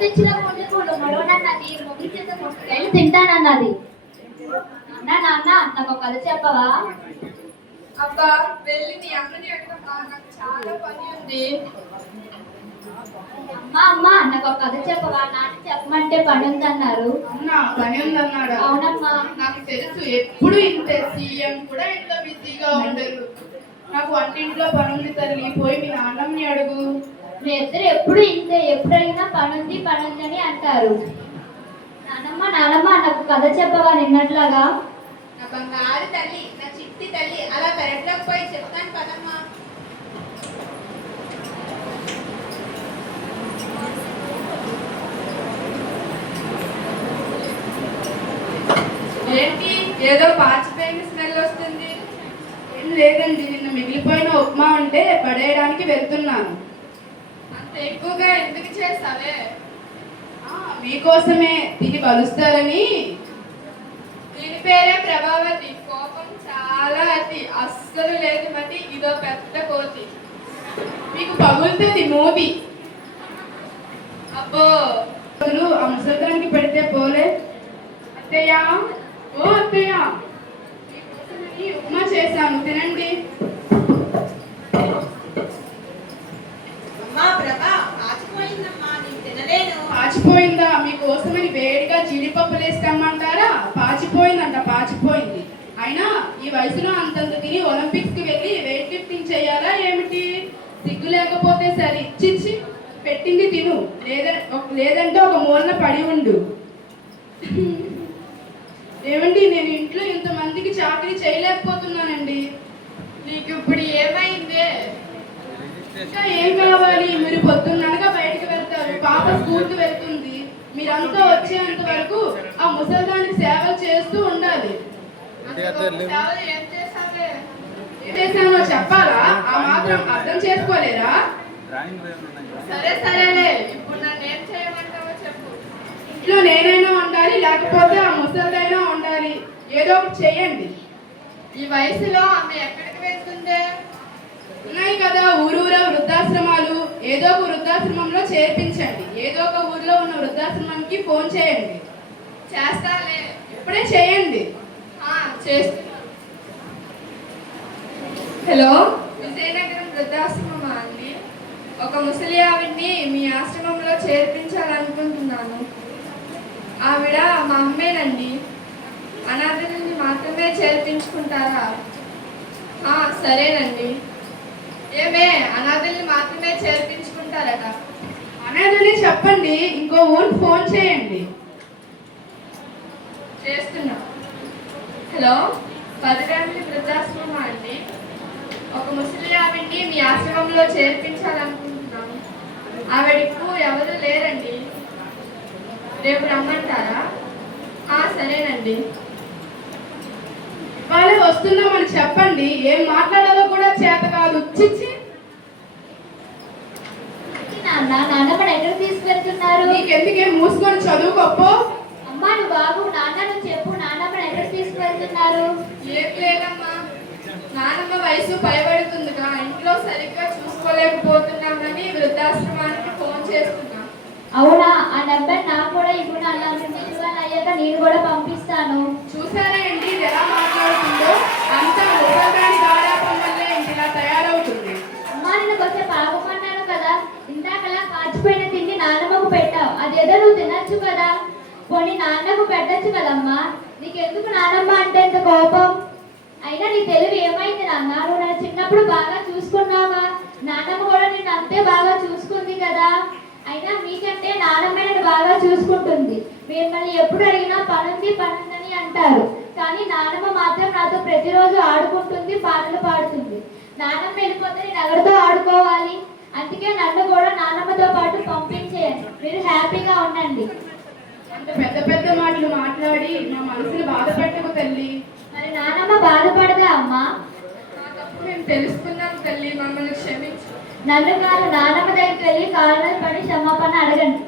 తెచ్చిన పూలు మరొనన్నది మొగ్గు చేత ముట్టుకెళ్ళి తింటానన్నది. నాన్న నాకు ఒక కథ చెప్పవా? అబ్బా వెళ్ళి నీ అమ్మని అడగమ్మా, నాకు చాలా పని ఉంది. అమ్మా నాకు ఒక కథ చెప్పవా? నాన్న చెప్పమంటే పని ఉందన్నారు. అవునా, పని ఉందన్నాడు? అవునమ్మా. నాకు తెలుసు, ఎప్పుడు ఇంతే. సీఎం కూడా ఇంట్లో బిజీగా ఉండరు. నాకు వంటింట్లో పని ఉంది తల్లి, పోయి మీ నాన్నమ్మని అడుగు. మీ ఇద్దరు ఎప్పుడు ఇంతే, ఎప్పుడైనా పనుంది అని అంటారు. నానమ్మ నాకు కథ చెప్పవా నిన్నట్లాగా? నా బంగారు తల్లి, నా చిట్టి తల్లి, అలా పెరట్లోకి పోయి చెప్తాను పదమ్మా. ఏంటి ఏదో పాచిపోయిన స్మెల్ వస్తుంది? ఏం లేదండి, నిన్న మిగిలిపోయిన ఉప్మా ఉంటే పడేయడానికి వెళ్తున్నాను. అంత ఎక్కువగా ఎందుకు చేస్తావే? మీకోసమే, తిని బలుస్తారని. దీని పేరే ప్రభావతి. కోపం చాలా అతి, అస్సలు లేదు మతి. ఇదో పెద్ద కోతి, మీకు పగులుతుంది మూతి. అబ్బో, ఆ ముసలిదానికి పెడితే పోలే. అత్తయ్య, ఓ అత్తయ్య, మీకోసమని ఉప్మా చేశాను, తినండి. పాచిపోయిందా? మీకోసమని వేడిగా జీడిపప్పులు వేస్తామంటారా? పాచిపోయిందంట, పాచిపోయింది. అయినా ఈ వయసులో అంతంత తిని ఒలింపిక్స్ కి వెళ్ళి వెయిట్ లిఫ్టింగ్ చేయాలా ఏమిటి? సిగ్గు లేకపోతే సరి, చిచ్చి, పెట్టింది తిను, లేదంటే ఒక మూలన పడి ఉండు. ఏమండి, నేను ఇంట్లో ఇంతమందికి చాకరీ చేయలేకపోతున్నానండి. నీకు ఇప్పుడు ఏమైందే? ఇంకా ఏం కావాలి? మీరు పొద్దున్ననగా బయటకు వెళ్తారు, పాప స్కూల్కి వెళ్తుంది. మీరంతా వచ్చేంత వరకు ఆ ముసల్దానికి సేవలు చేస్తూ ఉండాలి. ఏం చేశానో చెప్పాలా? ఆ మాత్రం అర్థం చేసుకోలేరా? సరేలే, ఇప్పుడు నన్ను ఏం చేయమంటావో చెప్పు. ఇంట్లో నేనైనా ఉండాలి, లేకపోతే ఆ ముసలిదైనా ఉండాలి. ఏదో ఒకటి చెయ్యండి. ఈ వయసులో ఆమె ఎక్కడికి వెళ్తుందే? ఉన్నాయి కదా ఊరూరా వృద్ధాశ్రమాలు, ఏదో ఒక వృద్ధాశ్రమంలో చేర్పించండి. ఏదో ఒక ఊర్లో ఉన్న వృద్ధాశ్రమానికి ఫోన్ చేయండి. చేస్తాలే, ఇప్పుడే చేయండి. చేస్తున్నా. హలో, విజయనగరం వృద్ధాశ్రమమా అండి? ఒక ముసలి ఆవిడ్ని మీ ఆశ్రమంలో చేర్పించాలనుకుంటున్నాను. ఆవిడ మా అమ్మేనండి. అనాథలని మాత్రమే చేర్పించుకుంటారా? సరేనండి. ఏమే, అనాథల్ని మాత్రమే చేర్పించుకుంటారట? అనాథల్ని చెప్పండి, ఇంకో ఊరికి ఫోన్ చేయండి. చేస్తున్నా. హలో, 10 ఫ్యామిలీ వృద్ధాశ్రమమా అండి? ఒక ముసలి ఆవిడ్ని మీ ఆశ్రమంలో చేర్పించాలనుకుంటున్నాను. ఆవిడకు ఎవరు లేరండి. రేపు రమ్మంటారా? సరేనండి. వాళ్ళు వస్తున్నామని చెప్పండి. ఏం మాట్లాడాలో కూడా చేత కాదు. చిచ్చి, నాన్నమ్మని ఎక్కడ తీసుకెళ్తున్నారు? నీకెందుకే, మూసుకొని చదువుకోపో. అమ్మా నువ్వు బాబు, నాన్న చెప్పు, నాన్నమ్మని ఎక్కడ తీసుకెళ్తున్నారు? ఏం లేదమ్మా, నాన్నమ్మ వయసు పైబడుతుందిగా, ఇంట్లో సరిగ్గా చూసుకోలేకపోతున్నామని వృద్ధాశ్రమానికి ఫోన్ చేస్తున్నా. అవునా? ఆ నెంబర్ నాకు కూడా ఇప్పుడు అయ్యాక నేను కూడా పంపిస్తాను. చూసారా ఏంటి ఇది ఎలా మాట్లాడుతుందో? అంతా ముసల్దాని దాడాపం వల్లే ఇలా తయారవుతుంది. అమ్మా నేను కొంచెం పాపమన్నాను కదా, ఇందాకలా కాచిపోయిన తిండి నాన్నమ్మకు పెట్టావు, అదేదో నువ్వు తినచ్చు కదా. పోనీ నాన్నకు పెట్టచ్చు కదమ్మా. నీకెందుకు నాన్నమ్మ అంటే ఇంత కోపం? అయినా నీ తెలివి ఏమైంది నాన్న? నువ్వు నన్ను చిన్నప్పుడు బాగా చూసుకున్నావా? నాన్నమ్మ కూడా నిన్ను అంతే బాగా చూసుకుంది కదా. అయినా మీకంటే నాన్నమ్మ నన్ను బాగా చూసుకుంటుంది. మిమ్మల్ని ఎప్పుడు అడిగినా పనుందని అంటారు, కానీ నాన్నమ్మ మాత్రం నాతో ప్రతిరోజు ఆడుకుంటుంది, పాటలు పాడుతుంది. నాన్నమ్మ వెళ్ళిపోతే నేను ఎవరితో ఆడుకోవాలి? అందుకే నన్ను కూడా నాన్నమ్మతో పాటు పంపించేయండి, మీరు హ్యాపీగా ఉండండి. అంత పెద్ద పెద్ద మాటలు మాట్లాడి నా మనసుని బాధపెట్టకు తల్లి. మరి నాన్నమ్మ బాధపడదా అమ్మా? నేను తెలుసుకున్నాను తల్లి, మమ్మల్ని క్షమించు. నన్ను కాదు, నాన్నమ్మ దగ్గరికి వెళ్ళి కాళ్ళ పడి క్షమాపణ అడగండి.